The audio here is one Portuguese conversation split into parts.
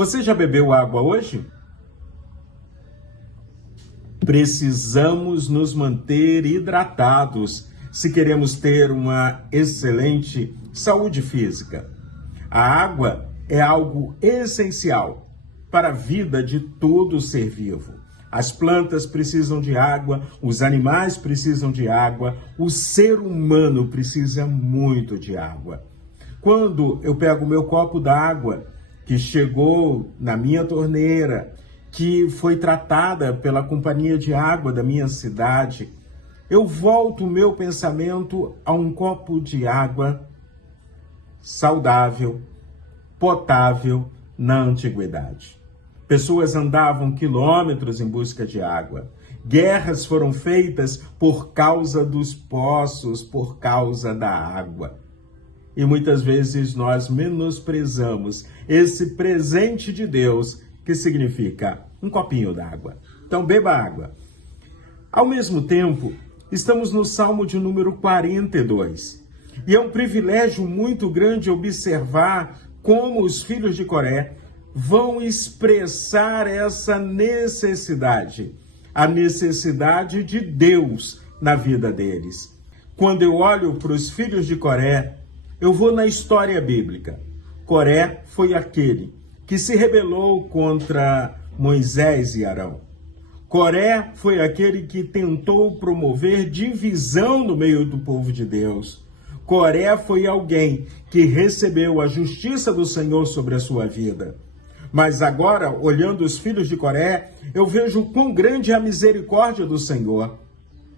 Você já bebeu água hoje? Precisamos nos manter hidratados se queremos ter uma excelente saúde física. A água é algo essencial para a vida de todo ser vivo. As plantas precisam de água, os animais precisam de água, o ser humano precisa muito de água. Quando eu pego o meu copo d'água, que chegou na minha torneira, que foi tratada pela companhia de água da minha cidade, eu volto o meu pensamento a um copo de água saudável, potável na antiguidade. Pessoas andavam quilômetros em busca de água. Guerras foram feitas por causa dos poços, por causa da água. E muitas vezes nós menosprezamos esse presente de Deus, que significa um copinho d'água. Então beba água. Ao mesmo tempo, estamos no Salmo de número 42. E é um privilégio muito grande observar como os filhos de Coré vão expressar essa necessidade, a necessidade de Deus na vida deles. Quando eu olho para os filhos de Coré, eu vou na história bíblica. Coré foi aquele que se rebelou contra Moisés e Arão. Coré foi aquele que tentou promover divisão no meio do povo de Deus. Coré foi alguém que recebeu a justiça do Senhor sobre a sua vida. Mas agora, olhando os filhos de Coré, eu vejo quão grande é a misericórdia do Senhor.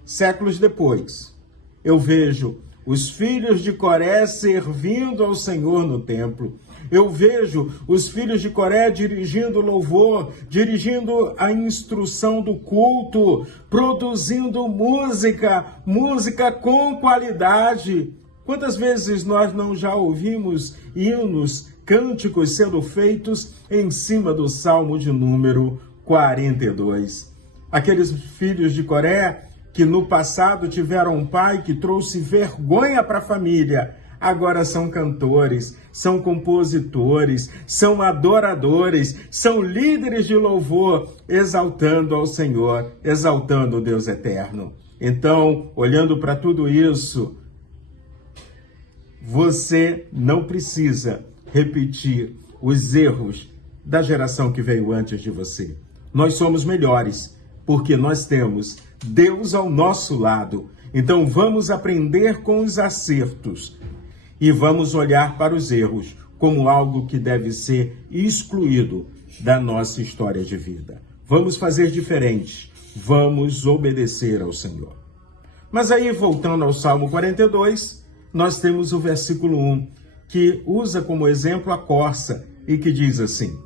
Séculos depois, eu vejo os filhos de Coré servindo ao Senhor no templo. Eu vejo os filhos de Coré dirigindo louvor, dirigindo a instrução do culto, produzindo música com qualidade. Quantas vezes nós não já ouvimos hinos, cânticos sendo feitos em cima do Salmo de número 42? Aqueles filhos de Coré que no passado tiveram um pai que trouxe vergonha para a família, agora são cantores, são compositores, são adoradores, são líderes de louvor, exaltando ao Senhor, exaltando o Deus eterno. Então, olhando para tudo isso, você não precisa repetir os erros da geração que veio antes de você. Nós somos melhores, porque nós temos Deus ao nosso lado. Então vamos aprender com os acertos e vamos olhar para os erros como algo que deve ser excluído da nossa história de vida. Vamos fazer diferente, vamos obedecer ao Senhor. Mas aí, voltando ao Salmo 42, nós temos o versículo 1, que usa como exemplo a corça e que diz assim: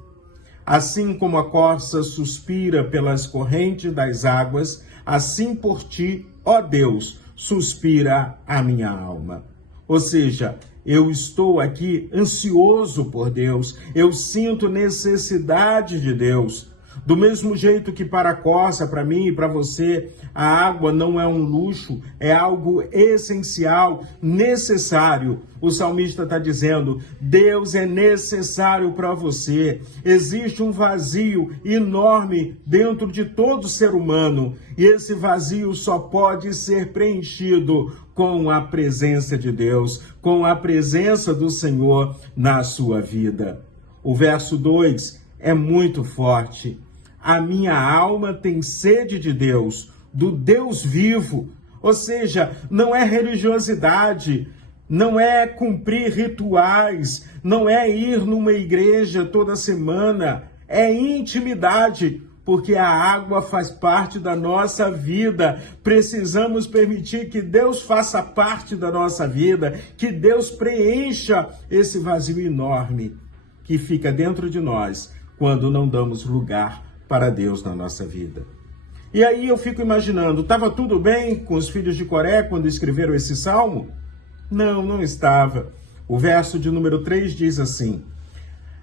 assim como a corça suspira pelas correntes das águas, assim por ti, ó Deus, suspira a minha alma. Ou seja, eu estou aqui ansioso por Deus, eu sinto necessidade de Deus. Do mesmo jeito que para a corça, para mim e para você, a água não é um luxo, é algo essencial, necessário. O salmista está dizendo, Deus é necessário para você. Existe um vazio enorme dentro de todo ser humano e esse vazio só pode ser preenchido com a presença de Deus, com a presença do Senhor na sua vida. O verso 2 é muito forte. A minha alma tem sede de Deus, do Deus vivo. Ou seja, não é religiosidade, não é cumprir rituais, não é ir numa igreja toda semana, é intimidade, porque a água faz parte da nossa vida. Precisamos permitir que Deus faça parte da nossa vida, que Deus preencha esse vazio enorme que fica dentro de nós quando não damos lugar para Deus na nossa vida. E aí eu fico imaginando, estava tudo bem com os filhos de Coré quando escreveram esse salmo? Não, não estava. O verso de número 3 diz assim: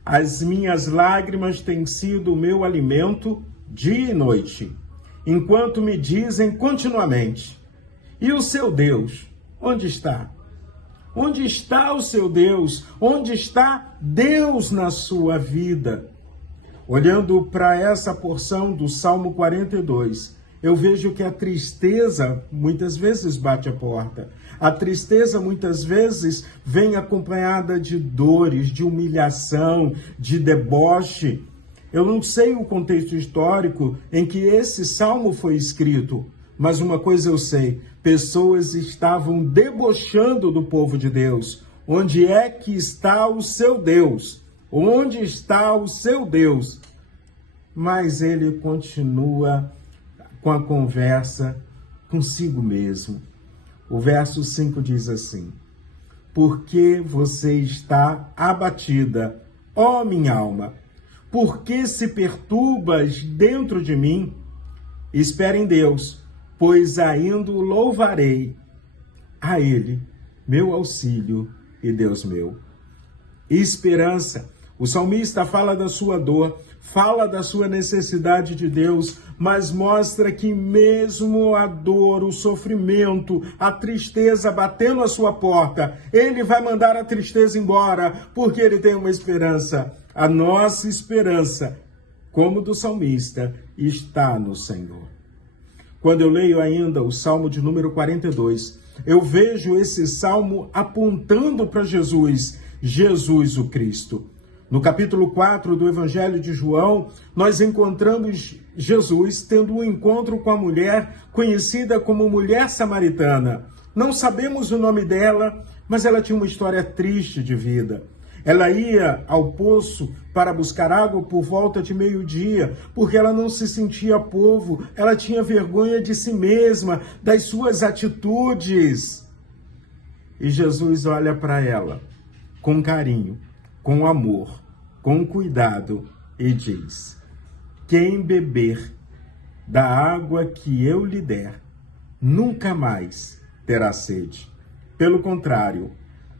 as minhas lágrimas têm sido o meu alimento dia e noite, enquanto me dizem continuamente, e o seu Deus, onde está? Onde está o seu Deus? Onde está Deus na sua vida? Olhando para essa porção do Salmo 42, eu vejo que a tristeza muitas vezes bate a porta. A tristeza muitas vezes vem acompanhada de dores, de humilhação, de deboche. Eu não sei o contexto histórico em que esse salmo foi escrito, mas uma coisa eu sei: pessoas estavam debochando do povo de Deus. Onde é que está o seu Deus? Onde está o seu Deus? Mas ele continua com a conversa consigo mesmo. O verso 5 diz assim: Por que você está abatida, ó minha alma? Por que se perturbas dentro de mim? Espere em Deus, pois ainda o louvarei. A Ele, meu auxílio e Deus meu. Esperança. O salmista fala da sua dor, fala da sua necessidade de Deus, mas mostra que mesmo a dor, o sofrimento, a tristeza batendo a sua porta, ele vai mandar a tristeza embora, porque ele tem uma esperança. A nossa esperança, como do salmista, está no Senhor. Quando eu leio ainda o Salmo de número 42, eu vejo esse salmo apontando para Jesus, Jesus o Cristo. No capítulo 4 do Evangelho de João, nós encontramos Jesus tendo um encontro com a mulher conhecida como mulher samaritana. Não sabemos o nome dela, mas ela tinha uma história triste de vida. Ela ia ao poço para buscar água por volta de meio-dia, porque ela não se sentia povo, ela tinha vergonha de si mesma, das suas atitudes. E Jesus olha para ela com carinho, com amor, com cuidado e diz: quem beber da água que eu lhe der, nunca mais terá sede. Pelo contrário,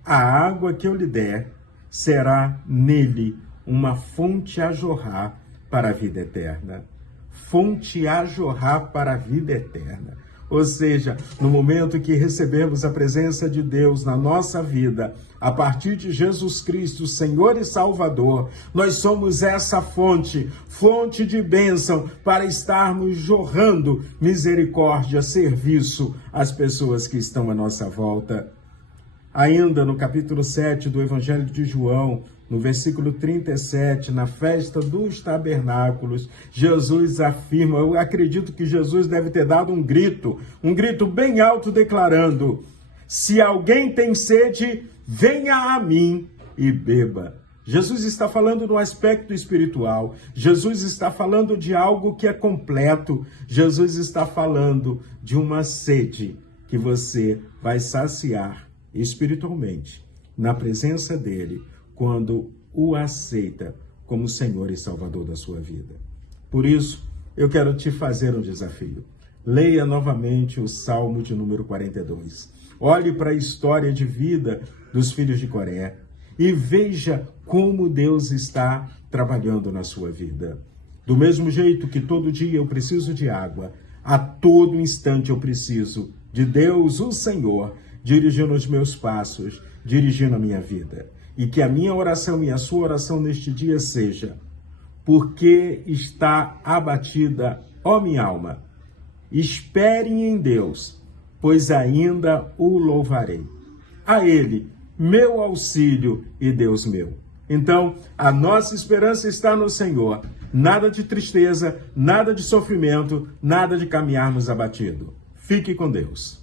a água que eu lhe der será nele uma fonte a jorrar para a vida eterna. Fonte a jorrar para a vida eterna. Ou seja, no momento que recebemos a presença de Deus na nossa vida, a partir de Jesus Cristo, Senhor e Salvador, nós somos essa fonte, fonte de bênção para estarmos jorrando misericórdia, serviço às pessoas que estão à nossa volta. Ainda no capítulo 7 do Evangelho de João, no versículo 37, na festa dos tabernáculos, Jesus afirma, eu acredito que Jesus deve ter dado um grito bem alto declarando: se alguém tem sede, venha a mim e beba. Jesus está falando no aspecto espiritual, Jesus está falando de algo que é completo, Jesus está falando de uma sede que você vai saciar espiritualmente, na presença dele, quando o aceita como Senhor e Salvador da sua vida. Por isso, eu quero te fazer um desafio. Leia novamente o Salmo de número 42. Olhe para a história de vida dos filhos de Coré e veja como Deus está trabalhando na sua vida. Do mesmo jeito que todo dia eu preciso de água, a todo instante eu preciso de Deus, o Senhor, dirigindo os meus passos, dirigindo a minha vida. E que a minha oração e a sua oração neste dia seja: porque está abatida, ó minha alma, espere em Deus, pois ainda o louvarei. A Ele, meu auxílio e Deus meu. Então, a nossa esperança está no Senhor. Nada de tristeza, nada de sofrimento, nada de caminharmos abatido. Fique com Deus.